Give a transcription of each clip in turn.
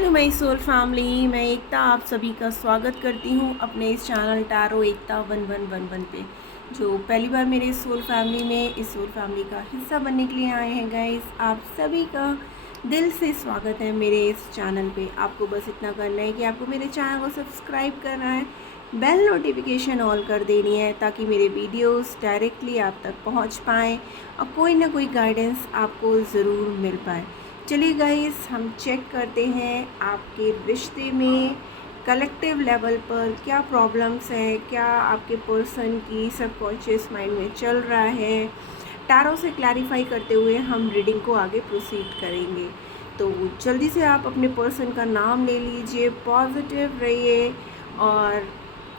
Hello my soul family, मैं एकता आप सभी का स्वागत करती हूँ अपने इस चैनल टैरो एकता 1111 पे। जो पहली बार मेरे इस सोल फैमिली में इस सोल फैमिली का हिस्सा बनने के लिए आए हैं गाइस, आप सभी का दिल से स्वागत है मेरे इस चैनल पे। आपको बस इतना करना है कि आपको मेरे चैनल को सब्सक्राइब करना है, बेल नोटिफिकेशन ऑल कर देनी है ताकि मेरे वीडियोस डायरेक्टली आप तक पहुंच पाएँ और कोई ना कोई गाइडेंस आपको ज़रूर मिल पाए। चलिए गाइस, हम चेक करते हैं आपके रिश्ते में कलेक्टिव लेवल पर क्या प्रॉब्लम्स हैं, क्या आपके पर्सन की सबकॉन्शियस माइंड में चल रहा है। टैरो से क्लैरिफाई करते हुए हम रीडिंग को आगे प्रोसीड करेंगे। तो जल्दी से आप अपने पर्सन का नाम ले लीजिए, पॉजिटिव रहिए और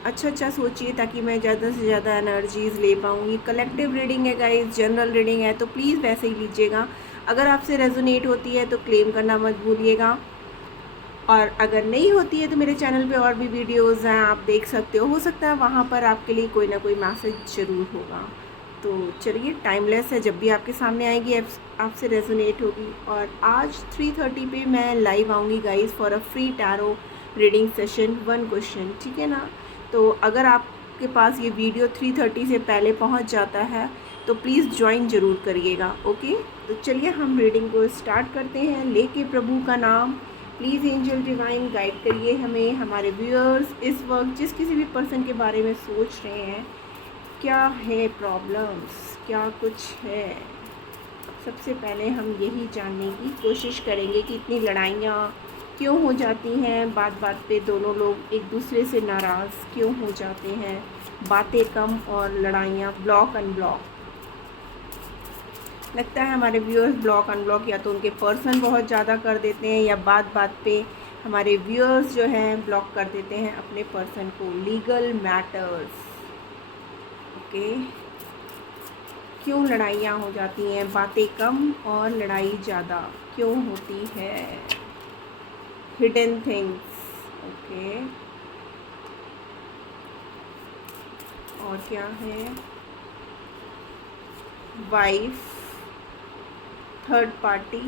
अच्छा सोचिए ताकि मैं ज़्यादा से ज़्यादा एनर्जीज़ ले पाऊँगी। कलेक्टिव रीडिंग है गाइस, जनरल रीडिंग है, तो प्लीज़ वैसे ही लीजिएगा। अगर आपसे रेजोनेट होती है तो क्लेम करना मत भूलिएगा, और अगर नहीं होती है तो मेरे चैनल पे और भी वीडियोज़ हैं, आप देख सकते हो सकता है वहाँ पर आपके लिए कोई ना कोई मैसेज ज़रूर होगा। तो चलिए, टाइमलेस है, जब भी आपके सामने आएगी आपसे रेजोनेट होगी। और आज 3:30 पे मैं लाइव आऊँगी guys for a free tarot reading session, 1 question, ठीक है ना। तो अगर आपके पास ये वीडियो 3:30 से पहले पहुँच जाता है तो प्लीज़ ज्वाइन ज़रूर करिएगा, ओके। तो चलिए हम रीडिंग को स्टार्ट करते हैं। लेके प्रभु का नाम, प्लीज़ एंजल डिवाइन गाइड करिए हमें, हमारे व्यूअर्स इस वक्त जिस किसी भी पर्सन के बारे में सोच रहे हैं, क्या है प्रॉब्लम्स, क्या कुछ है। सबसे पहले हम यही जानने की कोशिश करेंगे कि इतनी लड़ाइयाँ क्यों हो जाती हैं, बात बात पे दोनों लोग एक दूसरे से नाराज़ क्यों हो जाते हैं, बातें कम और लड़ाइयाँ ब्लॉक अनब्लॉक। लगता है हमारे व्यूअर्स ब्लॉक अनब्लॉक या तो उनके पर्सन बहुत ज़्यादा कर देते हैं, या बात बात पे हमारे व्यूअर्स जो हैं ब्लॉक कर देते हैं अपने पर्सन को। Legal matters, okay. क्यों लड़ाइयाँ हो जाती हैं, बातें कम और लड़ाई ज़्यादा क्यों होती है। Hidden things, okay. और क्या है, wife, third party,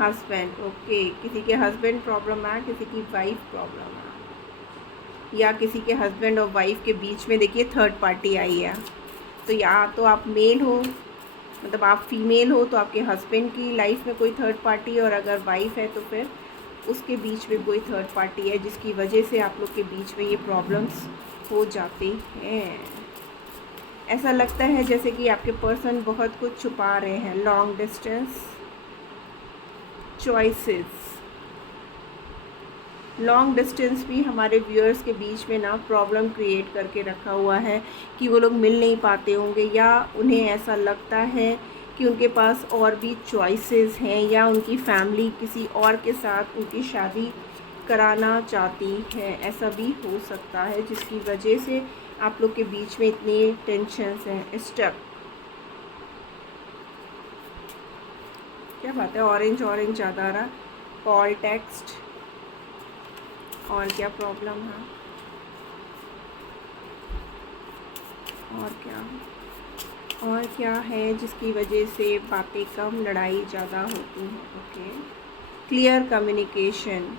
husband, okay. किसी के हस्बैंड प्रॉब्लम है, किसी की वाइफ प्रॉब्लम है, या किसी के हस्बैंड और वाइफ के बीच में देखिए थर्ड पार्टी आई है। तो या तो आप मेल हो, मतलब आप फीमेल हो तो आपके हस्बैंड की लाइफ में कोई थर्ड पार्टी, और अगर वाइफ है तो फिर उसके बीच में कोई थर्ड पार्टी है जिसकी वजह से आप लोग के बीच में ये प्रॉब्लम्स हो जाते हैं। ऐसा लगता है जैसे कि आपके पर्सन बहुत कुछ छुपा रहे हैं। Long distance, choices, long distance भी हमारे व्यूअर्स के बीच में ना प्रॉब्लम क्रिएट करके रखा हुआ है कि वो लोग मिल नहीं पाते होंगे, या उन्हें ऐसा लगता है कि उनके पास और भी चॉइसेस हैं, या उनकी फैमिली किसी और के साथ उनकी शादी कराना चाहती है। ऐसा भी हो सकता है जिसकी वजह से आप लोग के बीच में इतनी टेंशन्स हैं। स्टक, क्या बात है, ऑरेंज ज़्यादा आ रहा। कॉल, टेक्स्ट, और क्या प्रॉब्लम है, और क्या है जिसकी वजह से बातें कम लड़ाई ज़्यादा होती हैं, ओके। Clear communication.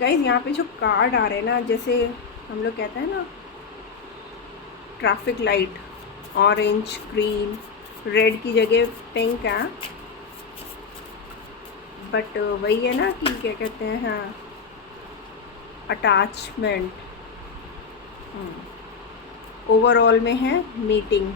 गाइस, यहाँ पे जो कार्ड आ रहे हैं ना, जैसे हम लोग कहते हैं ना traffic light, orange, green, red की जगह पिंक है, बट वही है ना कि क्या कहते हैं, हाँ, अटैचमेंट। ओवरऑल में है मीटिंग।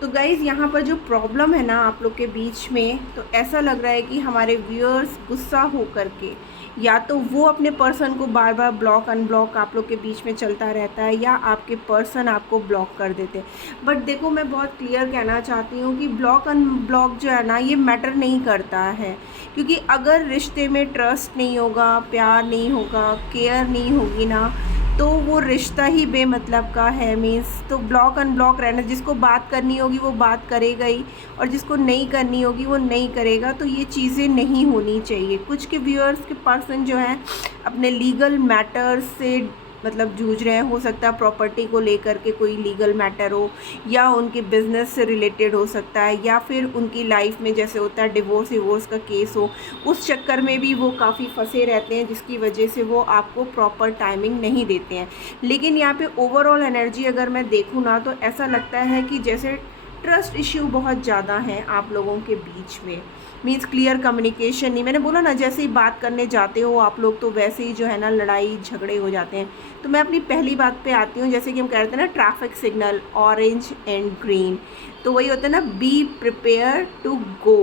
तो गाइज़, यहाँ पर जो प्रॉब्लम है ना आप लोग के बीच में, तो ऐसा लग रहा है कि हमारे व्यूअर्स गुस्सा हो करके, या तो वो अपने पर्सन को बार बार ब्लॉक अनब्लॉक आप लोग के बीच में चलता रहता है, या आपके पर्सन आपको ब्लॉक कर देते हैं। बट देखो, मैं बहुत क्लियर कहना चाहती हूँ कि ब्लॉक अनब्लॉक जो है ना, ये मैटर नहीं करता है, क्योंकि अगर रिश्ते में ट्रस्ट नहीं होगा, प्यार नहीं होगा, केयर नहीं होगी ना, तो वो रिश्ता ही बेमतलब का है। मीन्स तो ब्लॉक अनब्लॉक रहना, जिसको बात करनी होगी वो बात करेगा ही, और जिसको नहीं करनी होगी वो नहीं करेगा। तो ये चीज़ें नहीं होनी चाहिए। कुछ के व्यूअर्स के पर्सन जो हैं अपने लीगल मैटर्स से मतलब जूझ रहे हैं। हो सकता है प्रॉपर्टी को लेकर के कोई लीगल मैटर हो, या उनके बिजनेस से रिलेटेड हो सकता है, या फिर उनकी लाइफ में जैसे होता है डिवोर्स का केस हो, उस चक्कर में भी वो काफ़ी फंसे रहते हैं, जिसकी वजह से वो आपको प्रॉपर टाइमिंग नहीं देते हैं। लेकिन यहाँ पे ओवरऑल एनर्जी अगर मैं देखूँ ना, तो ऐसा लगता है कि जैसे ट्रस्ट इश्यू बहुत ज़्यादा हैं आप लोगों के बीच में। मीन्स क्लियर कम्युनिकेशन नहीं, मैंने बोला ना जैसे ही बात करने जाते हो आप लोग तो वैसे ही जो है ना लड़ाई झगड़े हो जाते हैं। तो मैं अपनी पहली बात पे आती हूँ, जैसे कि हम कहते हैं ना traffic signal orange and green, तो वही होता है ना बी प्रिपेयर टू गो,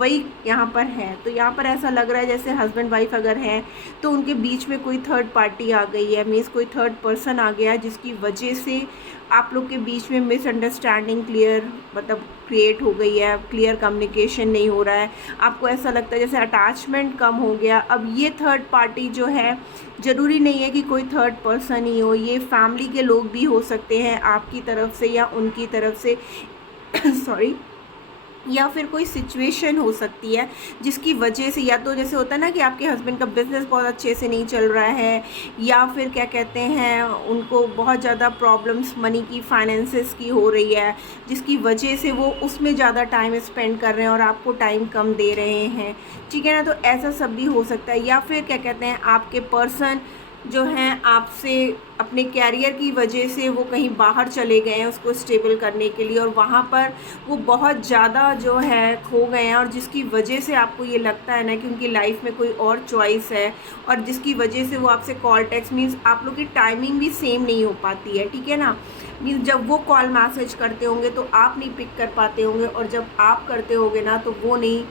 वही यहाँ पर है। तो यहाँ पर ऐसा लग रहा है जैसे हस्बैंड वाइफ अगर हैं तो उनके बीच में कोई थर्ड पार्टी आ गई है, मीन्स कोई थर्ड पर्सन आ गया है, जिसकी वजह से आप लोग के बीच में मिसअंडरस्टैंडिंग मतलब क्रिएट हो गई है, क्लियर कम्युनिकेशन नहीं हो रहा है। आपको ऐसा लगता है जैसे अटैचमेंट कम हो गया। अब ये थर्ड पार्टी जो है, ज़रूरी नहीं है कि कोई थर्ड पर्सन ही हो, ये फैमिली के लोग भी हो सकते हैं आपकी तरफ से या उनकी तरफ से सॉरी, या फिर कोई सिचुएशन हो सकती है जिसकी वजह से, या तो जैसे होता है ना कि आपके हस्बैंड का बिज़नेस बहुत अच्छे से नहीं चल रहा है, या फिर क्या कहते हैं उनको बहुत ज़्यादा प्रॉब्लम्स मनी की, फाइनेंसेस की हो रही है, जिसकी वजह से वो उसमें ज़्यादा टाइम स्पेंड कर रहे हैं और आपको टाइम कम दे रहे हैं, ठीक है ना। तो ऐसा सब भी हो सकता है। या फिर क्या कहते हैं आपके पर्सन जो हैं आपसे अपने कैरियर की वजह से वो कहीं बाहर चले गए हैं उसको स्टेबल करने के लिए, और वहाँ पर वो बहुत ज़्यादा जो है खो गए हैं, और जिसकी वजह से आपको ये लगता है ना कि उनकी लाइफ में कोई और चॉइस है, और जिसकी वजह से वो आपसे कॉल टेक्स्ट, मीन्स आप लोग की टाइमिंग भी सेम नहीं हो पाती है, ठीक है ना। मीन्स जब वो कॉल मैसेज करते होंगे तो आप नहीं पिक कर पाते होंगे, और जब आप करते होंगे ना तो वो नहीं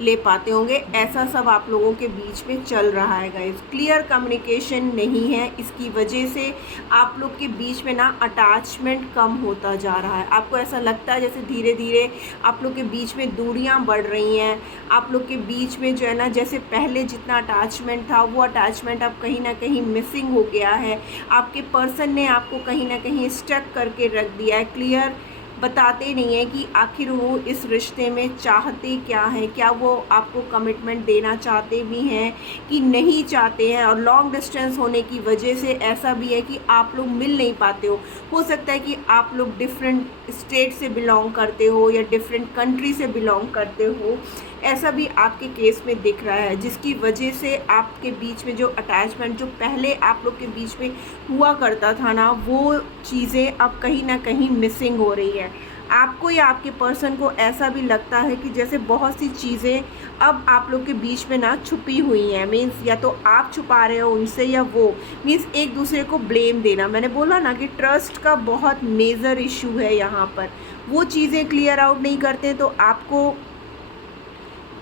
ले पाते होंगे। ऐसा सब आप लोगों के बीच में चल रहा है गाइस। क्लियर कम्युनिकेशन नहीं है, इसकी वजह से आप लोग के बीच में ना अटैचमेंट कम होता जा रहा है। आपको ऐसा लगता है जैसे धीरे धीरे आप लोग के बीच में दूरियां बढ़ रही हैं। आप लोग के बीच में जो है ना, जैसे पहले जितना अटैचमेंट था वो अटैचमेंट अब कहीं ना कहीं मिसिंग हो गया है। आपके पर्सन ने आपको कहीं ना कहीं स्टक करके रख दिया है। क्लियर बताते नहीं है कि आखिर वो इस रिश्ते में चाहते क्या हैं, क्या वो आपको कमिटमेंट देना चाहते भी हैं कि नहीं चाहते हैं। और लॉन्ग डिस्टेंस होने की वजह से ऐसा भी है कि आप लोग मिल नहीं पाते हो सकता है कि आप लोग डिफरेंट स्टेट से बिलोंग करते हो या डिफरेंट कंट्री से बिलोंग करते हो, ऐसा भी आपके केस में दिख रहा है, जिसकी वजह से आपके बीच में जो अटैचमेंट जो पहले आप लोग के बीच में हुआ करता था ना, वो चीज़ें अब कहीं ना कहीं मिसिंग हो रही है। आपको या आपके पर्सन को ऐसा भी लगता है कि जैसे बहुत सी चीज़ें अब आप लोग के बीच में ना छुपी हुई हैं। मीन्स या तो आप छुपा रहे हो उनसे, या वो, मीन्स एक दूसरे को ब्लेम देना। मैंने बोला ना कि ट्रस्ट का बहुत मेजर इशू है यहाँ पर। वो चीज़ें क्लियर आउट नहीं करते तो आपको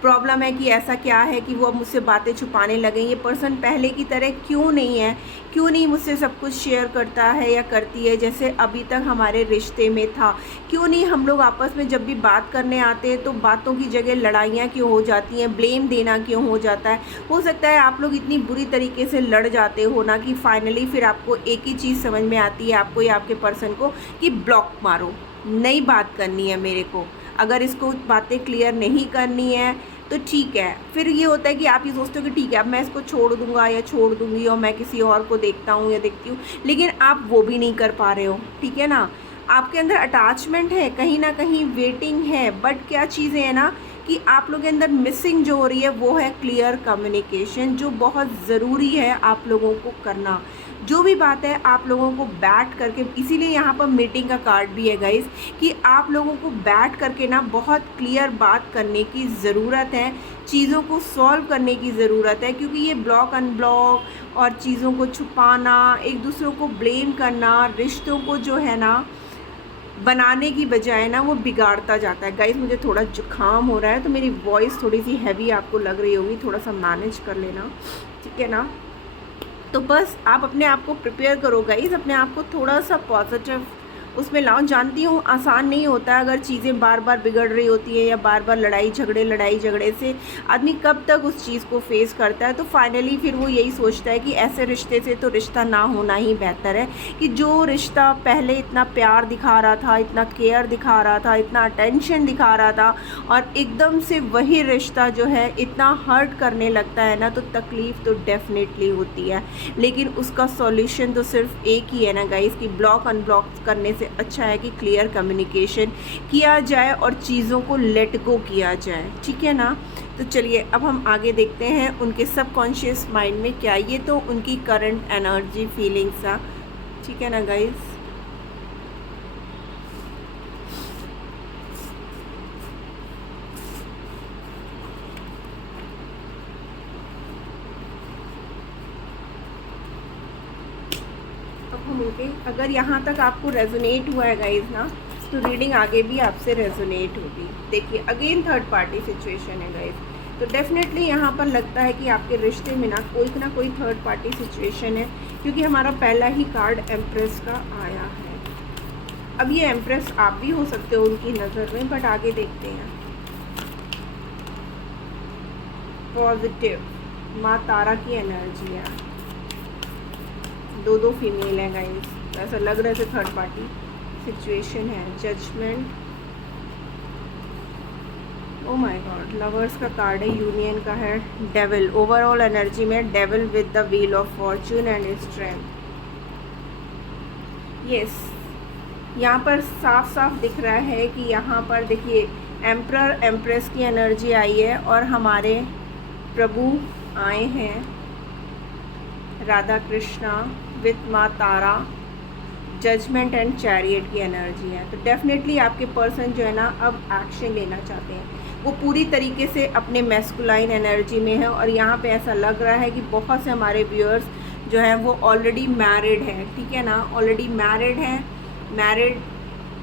प्रॉब्लम है कि ऐसा क्या है कि वो अब मुझसे बातें छुपाने लगे। ये पर्सन पहले की तरह क्यों नहीं है, क्यों नहीं मुझसे सब कुछ शेयर करता है या करती है जैसे अभी तक हमारे रिश्ते में था। क्यों नहीं हम लोग आपस में जब भी बात करने आते हैं तो बातों की जगह लड़ाइयाँ क्यों हो जाती हैं, ब्लेम देना क्यों हो जाता है। हो सकता है आप लोग इतनी बुरी तरीके से लड़ जाते हो ना कि फाइनली फिर आपको एक ही चीज़ समझ में आती है, आपको या आपके पर्सन को, कि ब्लॉक मारो, नई बात करनी है मेरे को। अगर इसको बातें क्लियर नहीं करनी है तो ठीक है। फिर ये होता है कि आप ये सोचते हो कि ठीक है अब मैं इसको छोड़ दूंगा या छोड़ दूंगी और मैं किसी और को देखता हूँ या देखती हूँ, लेकिन आप वो भी नहीं कर पा रहे हो, ठीक है ना। आपके अंदर अटैचमेंट है, कहीं ना कहीं वेटिंग है, बट क्या चीज़ें हैं ना कि आप लोग के अंदर मिसिंग जो हो रही है वो है क्लियर कम्युनिकेशन, जो बहुत ज़रूरी है आप लोगों को करना। जो भी बात है आप लोगों को बैठ करके, इसीलिए यहाँ पर मीटिंग का कार्ड भी है गाइस, कि आप लोगों को बैठ करके ना बहुत क्लियर बात करने की ज़रूरत है, चीज़ों को सॉल्व करने की ज़रूरत है। क्योंकि ये ब्लॉक अनब्लॉक और चीज़ों को छुपाना, एक दूसरों को ब्लेम करना, रिश्तों को जो है ना बनाने की बजाय ना वो बिगाड़ता जाता है। गाइस मुझे थोड़ा जुकाम हो रहा है तो मेरी वॉइस थोड़ी सी हैवी आपको लग रही होगी, थोड़ा सा मैनेज कर लेना, ठीक है ना। तो बस आप अपने आप को प्रिपेयर करो गाइस, अपने आप को थोड़ा सा पॉजिटिव उसमें लाओ। जानती हूँ आसान नहीं होता है, अगर चीज़ें बार बार बिगड़ रही होती है या बार बार लड़ाई झगड़े से आदमी कब तक उस चीज़ को फेस करता है। तो फाइनली फिर वो यही सोचता है कि ऐसे रिश्ते से तो रिश्ता ना होना ही बेहतर है, कि जो रिश्ता पहले इतना प्यार दिखा रहा था, इतना केयर दिखा रहा था, इतना अटेंशन दिखा रहा था, और एकदम से वही रिश्ता जो है इतना हर्ट करने लगता है ना, तो तकलीफ़ तो डेफिनेटली होती है। लेकिन उसका सॉल्यूशन तो सिर्फ एक ही है ना गाइस, कि ब्लॉक अनब्लॉक करने से अच्छा है कि क्लियर कम्युनिकेशन किया जाए और चीज़ों को लेट गो किया जाए, ठीक है ना। तो चलिए अब हम आगे देखते हैं उनके सबकॉन्शियस माइंड में क्या, ये तो उनकी करंट एनर्जी फीलिंग्स है, ठीक है ना गाइस। अब हम उनके, अगर यहाँ तक आपको रेजोनेट हुआ है गाइस ना, तो रीडिंग आगे भी आपसे रेजोनेट होगी। देखिए अगेन थर्ड पार्टी सिचुएशन है गाइस, तो डेफिनेटली यहाँ पर लगता है कि आपके रिश्ते में ना कोई थर्ड पार्टी सिचुएशन है, क्योंकि हमारा पहला ही कार्ड एम्प्रेस का आया है। अब ये एम्प्रेस आप भी हो सकते हो उनकी नज़र में, बट आगे देखते हैं। पॉजिटिव माँ तारा की एनर्जी है, दो फीमेल हैं गाइस, ऐसा लग रहा है थर्ड पार्टी सिचुएशन है। Judgement, oh my god, lovers का कार्ड है, यूनियन का है, डेविल। ओवरऑल एनर्जी में devil with the wheel of fortune and strength. Yes, यहाँ पर साफ साफ दिख रहा है कि यहाँ पर देखिए एम्परर एम्प्रेस की एनर्जी आई है, और हमारे प्रभु आए हैं राधा कृष्णा विथ माँ तारा, जजमेंट एंड चैरियट की एनर्जी है। तो डेफिनेटली आपके पर्सन जो है ना अब एक्शन लेना चाहते हैं, वो पूरी तरीके से अपने मैस्कुलाइन एनर्जी में है। और यहाँ पे ऐसा लग रहा है कि बहुत से हमारे व्यूअर्स जो हैं वो ऑलरेडी मैरिड हैं, ठीक है ना, ऑलरेडी मैरिड हैं, मैरिड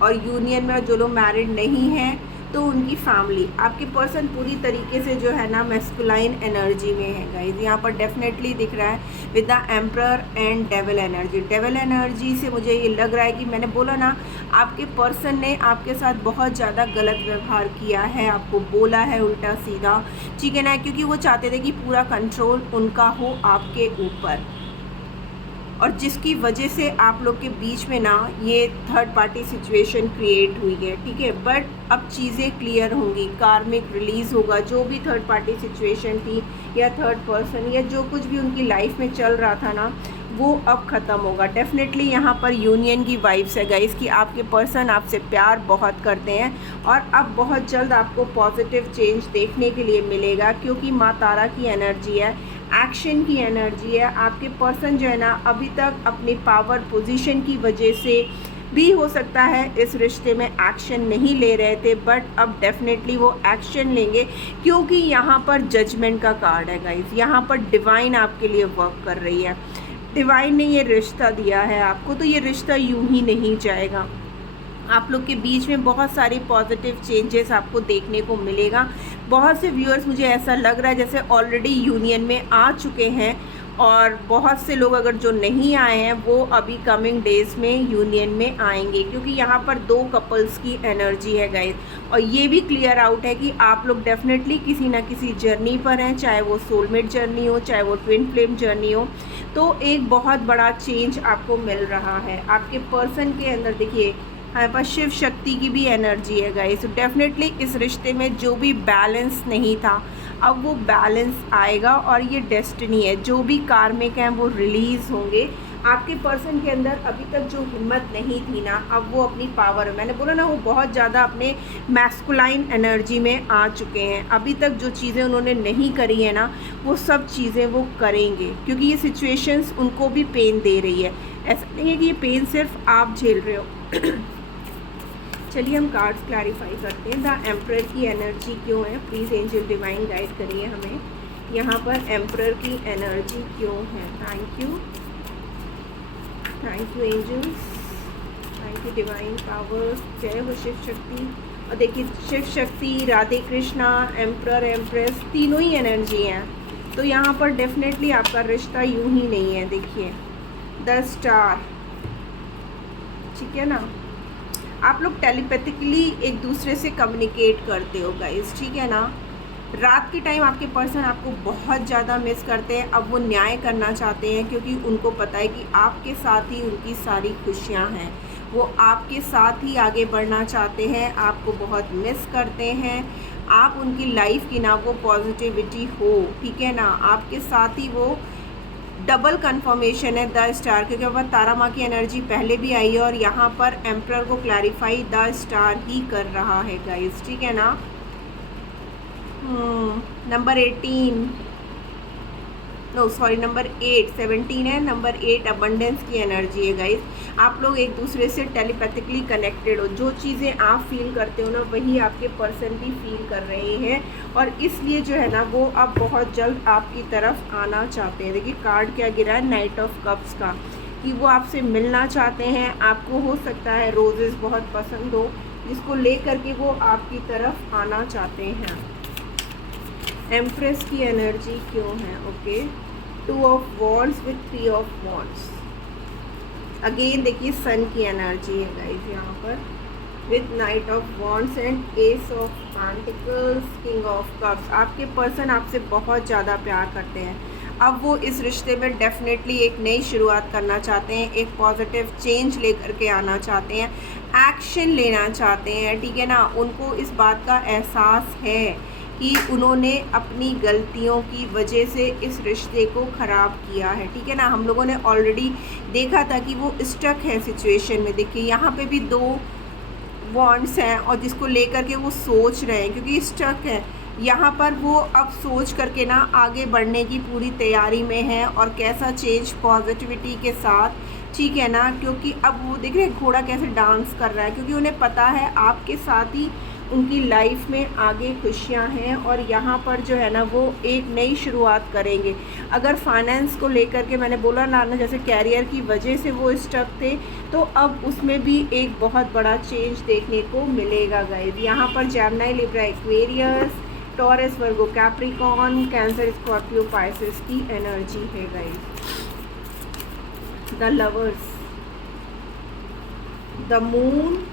और यूनियन में। जो लोग मैरिड नहीं हैं तो उनकी फैमिली, आपके पर्सन पूरी तरीके से जो है ना मैस्कुलाइन एनर्जी में है गाइस। यहाँ पर डेफिनेटली दिख रहा है with the emperor and devil energy. Devil energy से मुझे ये लग रहा है कि मैंने बोला ना, आपके पर्सन ने आपके साथ बहुत ज़्यादा गलत व्यवहार किया है, आपको बोला है उल्टा सीधा, ठीक है ना, क्योंकि वो चाहते थे कि पूरा कंट्रोल उनका हो आपके ऊपर, और जिसकी वजह से आप लोग के बीच में ना ये थर्ड पार्टी सिचुएशन क्रिएट हुई है, ठीक है। बट अब चीज़ें क्लियर होंगी, कार्मिक रिलीज़ होगा, जो भी थर्ड पार्टी सिचुएशन थी या थर्ड पर्सन या जो कुछ भी उनकी लाइफ में चल रहा था ना, वो अब ख़त्म होगा। डेफिनेटली यहाँ पर यूनियन की वाइब्स है गाइस, कि आपके पर्सन आपसे प्यार बहुत करते हैं, और अब बहुत जल्द आपको पॉजिटिव चेंज देखने के लिए मिलेगा, क्योंकि माँ तारा की एनर्जी है, एक्शन की एनर्जी है। आपके पर्सन जो है ना अभी तक अपनी पावर पोजीशन की वजह से भी हो सकता है इस रिश्ते में एक्शन नहीं ले रहे थे, बट अब डेफिनेटली वो एक्शन लेंगे, क्योंकि यहाँ पर जजमेंट का कार्ड है गाइस। यहाँ पर डिवाइन आपके लिए वर्क कर रही है, डिवाइन ने ये रिश्ता दिया है आपको, तो ये रिश्ता यूं ही नहीं जाएगा। आप लोग के बीच में बहुत सारी पॉजिटिव चेंजेस आपको देखने को मिलेगा। बहुत से व्यूअर्स, मुझे ऐसा लग रहा है जैसे ऑलरेडी यूनियन में आ चुके हैं, और बहुत से लोग अगर जो नहीं आए हैं वो अभी कमिंग डेज में यूनियन में आएंगे, क्योंकि यहाँ पर दो कपल्स की एनर्जी है गाइस। और ये भी क्लियर आउट है कि आप लोग डेफिनेटली किसी ना किसी जर्नी पर हैं, चाहे वो सोलमेट जर्नी हो, चाहे वो ट्विन फ्लेम जर्नी हो। तो एक बहुत बड़ा चेंज आपको मिल रहा है आपके पर्सन के अंदर। देखिए हमारे पास शिव शक्ति की भी एनर्जी है गाइस। तो डेफिनेटली इस रिश्ते में जो भी बैलेंस नहीं था, अब वो बैलेंस आएगा, और ये डेस्टिनी है, जो भी कार्मिक हैं वो रिलीज़ होंगे। आपके पर्सन के अंदर अभी तक जो हिम्मत नहीं थी ना, अब वो अपनी पावर, मैंने बोला ना, वो बहुत ज़्यादा अपने मैस्कुलाइन एनर्जी में आ चुके हैं। अभी तक जो चीज़ें उन्होंने नहीं करी है ना, वो सब चीज़ें वो करेंगे, क्योंकि ये सिचुएशंस उनको भी पेन दे रही है। ऐसा नहीं है कि ये पेन सिर्फ आप झेल रहे हो। चलिए हम कार्ड्स क्लैरिफाई करते हैं। द एम्परर की एनर्जी क्यों है, प्लीज़ एंजल डिवाइन गाइड करिए हमें। यहाँ पर एम्परर की एनर्जी क्यों है। Thank you angels, thank you divine power, जय हो शिव शक्ति। और देखिए शिव शक्ति, राधे कृष्णा, एम्परर, एम्प्रेस, तीनों ही एनर्जी हैं। तो यहाँ पर डेफिनेटली आपका रिश्ता यूं ही नहीं है। देखिए द स्टार, ठीक है ना, आप लोग टेलीपैथिकली एक दूसरे से कम्युनिकेट करते हो गाइस, ठीक है ना। रात के टाइम आपके पर्सन आपको बहुत ज़्यादा मिस करते हैं। अब वो न्याय करना चाहते हैं क्योंकि उनको पता है कि आपके साथ ही उनकी सारी खुशियाँ हैं। वो आपके साथ ही आगे बढ़ना चाहते हैं, आपको बहुत मिस करते हैं। आप उनकी लाइफ की ना वो पॉजिटिविटी हो, ठीक है ना, आपके साथ ही वो डबल कंफर्मेशन है द स्टार, क्योंकि वह तारा माँ की एनर्जी पहले भी आई है और यहाँ पर एम्परर को क्लैरिफाई द स्टार ही कर रहा है गाइस, ठीक है ना। नंबर 18, नो सॉरी नंबर 8, 17 है, नंबर 8 अबंडेंस की एनर्जी है गाइस। आप लोग एक दूसरे से टेलीपैथिकली कनेक्टेड हो। जो चीज़ें आप फील करते हो ना वही आपके पर्सन भी फील कर रहे हैं, और इसलिए जो है ना वो अब बहुत जल्द आपकी तरफ आना चाहते हैं। देखिए कार्ड क्या गिरा है, नाइट ऑफ कप्स का, कि वो आपसे मिलना चाहते हैं। आपको हो सकता है रोजेस बहुत पसंद हो, जिसको लेकर के वो आपकी तरफ आना चाहते हैं। एम्प्रेस की एनर्जी क्यों है, okay. 2 of wands with 3 of wands. Again देखिए सन की एनर्जी है गाइस यहाँ पर, with night of wands and S of pentacles, king of cups. आपके पर्सन आपसे बहुत ज़्यादा प्यार करते हैं। अब वो इस रिश्ते में डेफिनेटली एक नई शुरुआत करना चाहते हैं, एक पॉजिटिव चेंज लेकर के आना चाहते हैं, एक्शन लेना चाहते हैं, ठीक है ना। उनको इस बात का एहसास है कि उन्होंने अपनी गलतियों की वजह से इस रिश्ते को ख़राब किया है, ठीक है ना। हम लोगों ने ऑलरेडी देखा था कि वो स्टक है सिचुएशन में। देखिए यहाँ पे भी 2 वॉन्ड्स हैं और जिसको लेकर के वो सोच रहे हैं, क्योंकि स्टक है यहाँ पर। वो अब सोच करके ना आगे बढ़ने की पूरी तैयारी में है, और कैसा चेंज पॉजिटिविटी के साथ, ठीक है ना। क्योंकि अब वो देख रहे हैं घोड़ा कैसे डांस कर रहा है, क्योंकि उन्हें पता है आपके साथ ही उनकी लाइफ में आगे खुशियां हैं, और यहाँ पर जो है ना वो एक नई शुरुआत करेंगे। अगर फाइनेंस को लेकर के मैंने बोला ना जैसे कैरियर की वजह से वो स्टक थे, तो अब उसमें भी एक बहुत बड़ा चेंज देखने को मिलेगा गाइस। यहाँ पर जेमिनी, लिब्रा, एक्वेरियस, टॉरस, वर्गो, कैप्रिकॉर्न, कैंसर, स्कॉर्पियो, पाइसेस की एनर्जी है guys. The lovers, the moon,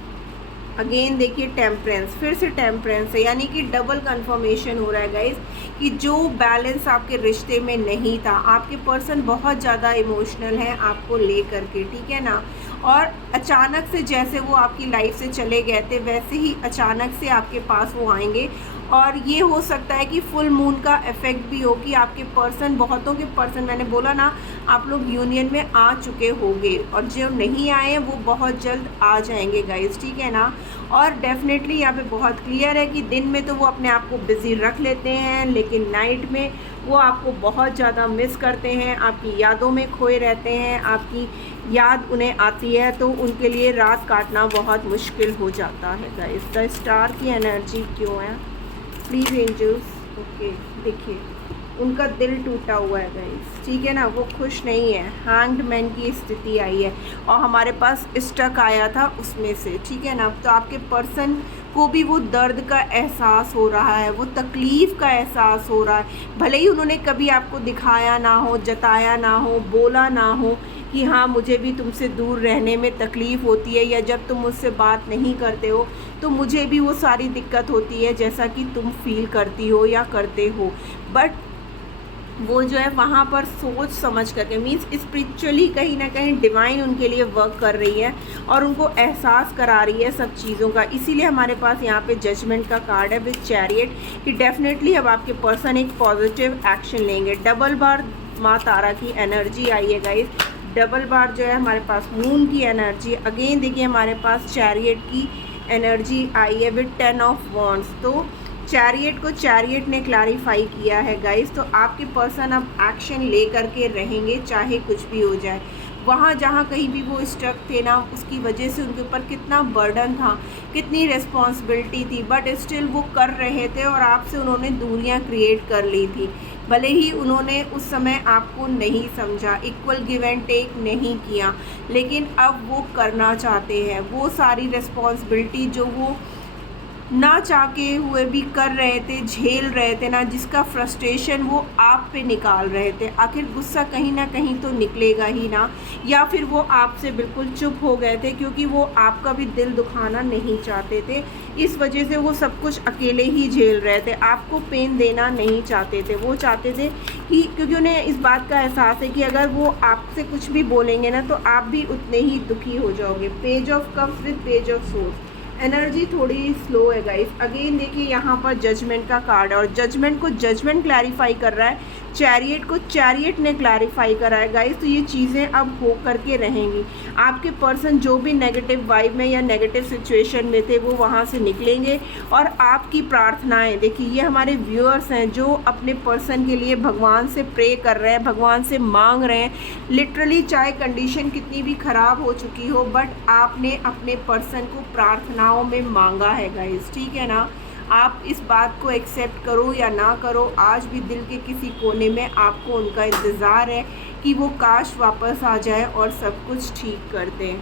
again देखिए टेम्परेंस, फिर से टेम्परेंस है, यानी कि डबल कंफर्मेशन हो रहा है गाइस कि जो बैलेंस आपके रिश्ते में नहीं था, आपके पर्सन बहुत ज़्यादा इमोशनल हैं आपको लेकर के, ठीक है ना। और अचानक से जैसे वो आपकी लाइफ से चले गए थे वैसे ही अचानक से आपके पास वो आएंगे, और ये हो सकता है कि फुल मून का इफेक्ट भी हो कि आपके पर्सन, बहुतों के पर्सन, मैंने बोला ना आप लोग यूनियन में आ चुके होंगे, और जो नहीं आए हैं वो बहुत जल्द आ जाएंगे गाइस, ठीक है ना। और डेफिनेटली यहाँ पे बहुत क्लियर है कि दिन में तो वो अपने आप को बिज़ी रख लेते हैं, लेकिन नाइट में वो आपको बहुत ज़्यादा मिस करते हैं, आपकी यादों में खोए रहते हैं, आपकी याद उन्हें आती है, तो उनके लिए रात काटना बहुत मुश्किल हो जाता है गाइस। द स्टार की एनर्जी क्यों है, प्लीज़ एंजल्स, ओके। देखिए उनका दिल टूटा हुआ है गाइस, ठीक है ना, वो खुश नहीं है। हैंग्ड मैन की स्थिति आई है, और हमारे पास स्टक आया था उसमें से, ठीक है ना। तो आपके पर्सन को भी वो दर्द का एहसास हो रहा है, वो तकलीफ़ का एहसास हो रहा है। भले ही उन्होंने कभी आपको दिखाया ना हो, जताया ना हो, बोला ना हो कि हाँ मुझे भी तुमसे दूर रहने में तकलीफ़ होती है, या जब तुम मुझसे बात नहीं करते हो तो मुझे भी वो सारी दिक्कत होती है जैसा कि तुम फील करती हो या करते हो। बट वो जो है वहाँ पर सोच समझ करके, मीन्स स्पिरिचुअली कहीं ना कहीं डिवाइन उनके लिए वर्क कर रही है और उनको एहसास करा रही है सब चीज़ों का। इसीलिए हमारे पास यहाँ पे जजमेंट का कार्ड है विद चैरियट, कि डेफिनेटली अब आपके पर्सन एक पॉजिटिव एक्शन लेंगे। डबल बार माँ तारा की एनर्जी आई है गाइस, डबल बार जो है हमारे पास मून की एनर्जी। अगेन देखिए हमारे पास चैरियट की एनर्जी आई है विद 10 ऑफ वॉन्ड्स। तो चैरियट को चैरियट ने क्लैरिफाई किया है गाइस। तो आपके पर्सन अब एक्शन ले करके रहेंगे चाहे कुछ भी हो जाए। वहाँ जहाँ कहीं भी वो स्टक थे ना, उसकी वजह से उनके ऊपर कितना बर्डन था, कितनी रिस्पॉन्सिबिलिटी थी, बट स्टिल वो कर रहे थे और आपसे उन्होंने दूरियाँ क्रिएट कर ली थी। भले ही उन्होंने उस समय आपको नहीं समझा, इक्वल गिव एंड टेक नहीं किया, लेकिन अब वो करना चाहते हैं। वो सारी रिस्पॉन्सिबिलिटी जो वो ना चाह के हुए भी कर रहे थे, झेल रहे थे ना, जिसका फ्रस्ट्रेशन वो आप पे निकाल रहे थे। आखिर गुस्सा कहीं ना कहीं तो निकलेगा ही ना, या फिर वो आपसे बिल्कुल चुप हो गए थे क्योंकि वो आपका भी दिल दुखाना नहीं चाहते थे। इस वजह से वो सब कुछ अकेले ही झेल रहे थे, आपको पेन देना नहीं चाहते थे। वो चाहते थे कि, क्योंकि उन्हें इस बात का एहसास है कि अगर वो आपसे कुछ भी बोलेंगे ना तो आप भी उतने ही दुखी हो जाओगे। Page of cups with page of source, energy थोड़ी स्लो है गाइस। अगेन देखिए यहाँ पर जजमेंट का कार्ड है, और जजमेंट को जजमेंट क्लैरिफाई कर रहा है, चैरियट को चैरियट ने क्लैरिफाई करा है गाइस। तो ये चीज़ें अब हो करके रहेंगी। आपके पर्सन जो भी नेगेटिव वाइब में या नेगेटिव सिचुएशन में थे वो वहाँ से निकलेंगे, और आपकी प्रार्थनाएं देखिए, ये हमारे व्यूअर्स हैं जो अपने पर्सन के लिए भगवान से प्रे कर रहे हैं, भगवान से मांग रहे हैं लिटरली। चाहे कंडीशन कितनी भी ख़राब हो चुकी हो, बट आपने अपने पर्सन को प्रार्थनाओं में मांगा है गाइस, ठीक है ना। आप इस बात को एक्सेप्ट करो या ना करो, आज भी दिल के किसी कोने में आपको उनका इंतज़ार है कि वो काश वापस आ जाए और सब कुछ ठीक कर दें।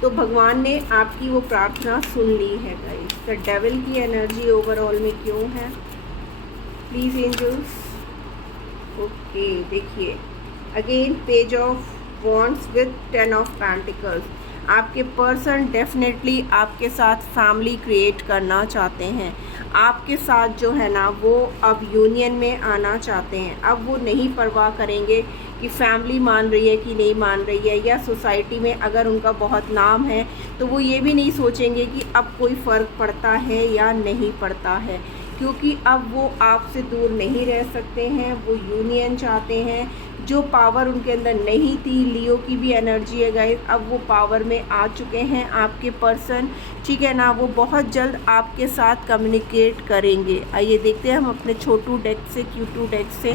तो भगवान ने आपकी वो प्रार्थना सुन ली है गाइस। द डेविल की एनर्जी ओवरऑल में क्यों है प्लीज़ एंजल्स। ओके देखिए again page of wands with 10 of pentacles. आपके पर्सन डेफिनेटली आपके साथ फैमिली क्रिएट करना चाहते हैं, आपके साथ जो है ना वो अब यूनियन में आना चाहते हैं। अब वो नहीं परवाह करेंगे कि फैमिली मान रही है कि नहीं मान रही है, या सोसाइटी में अगर उनका बहुत नाम है तो वो ये भी नहीं सोचेंगे कि अब कोई फ़र्क पड़ता है या नहीं पड़ता है, क्योंकि अब वो आपसे दूर नहीं रह सकते हैं। वो यूनियन चाहते हैं, जो पावर उनके अंदर नहीं थी। लियो की भी एनर्जी है गाइस, अब वो पावर में आ चुके हैं आपके पर्सन, ठीक है ना। वो बहुत जल्द आपके साथ कम्युनिकेट करेंगे। आइए देखते हैं हम अपने छोटू डेक से, क्यूटू डेक से,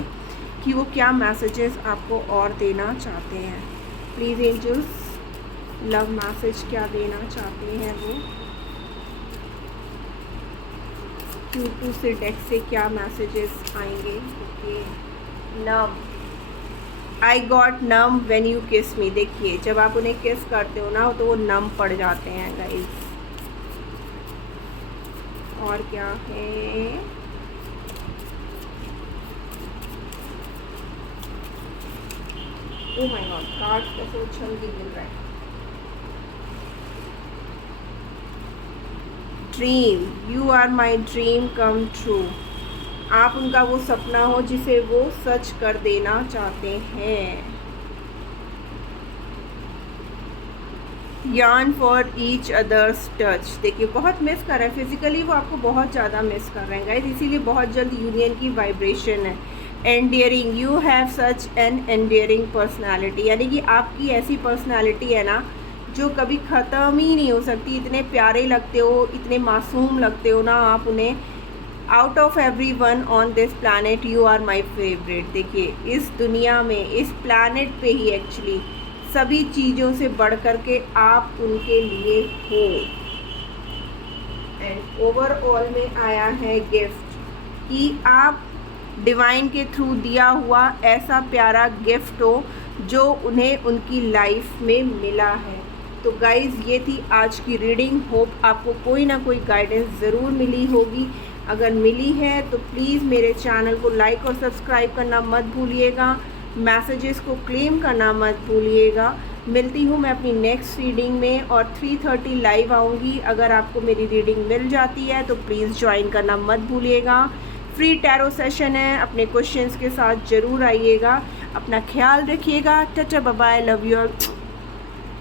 कि वो क्या मैसेजेस आपको और देना चाहते हैं। प्लीज़ एंजल्स लव मैसेज क्या देना चाहते हैं वो, क्यूटू से डेक से क्या मैसेजेस आएंगे। Okay love, I got numb when you kiss me. देखिए जब आप उन्हें किस करते हो ना तो वो नम पड़ जाते हैं गाइस। और क्या है, ओह माय गॉड कार्ड कैसे उछल के मिल रहा है। Dream, you are my dream come true. आप उनका वो सपना हो जिसे वो सच कर देना चाहते हैं। Yarn for each others touch. देखिए बहुत मिस कर रहे हैं, फिजिकली वो आपको बहुत ज़्यादा मिस कर रहे हैं गाइस, इसीलिए बहुत जल्द यूनियन की वाइब्रेशन है। Endearing, you have such an endearing personality, यानी कि आपकी ऐसी पर्सनालिटी है ना जो कभी ख़त्म ही नहीं हो सकती। इतने प्यारे लगते हो, इतने मासूम लगते हो ना आप उन्हें। Out of every one on this planet you are my favourite. देखिए इस दुनिया में, इस प्लानट पे ही एक्चुअली सभी चीज़ों से बढ़ कर के आप उनके लिए हो। एंड ओवरऑल में आया है गिफ्ट, कि आप डिवाइन के थ्रू दिया हुआ ऐसा प्यारा गिफ्ट हो जो उन्हें उनकी लाइफ में मिला है। तो गाइज़ ये थी आज की रीडिंग। होप आपको कोई ना कोई गाइडेंस ज़रूर मिली होगी। अगर मिली है तो प्लीज़ मेरे चैनल को लाइक और सब्सक्राइब करना मत भूलिएगा, मैसेजेस को क्लेम करना मत भूलिएगा। मिलती हूँ मैं अपनी नेक्स्ट रीडिंग में, और 3:30 लाइव आऊँगी। अगर आपको मेरी रीडिंग मिल जाती है तो प्लीज़ ज्वाइन करना मत भूलिएगा। फ्री टैरो सेशन है, अपने क्वेश्चंस के साथ ज़रूर आइएगा। अपना ख्याल रखिएगा। Tata bye bye, love you all.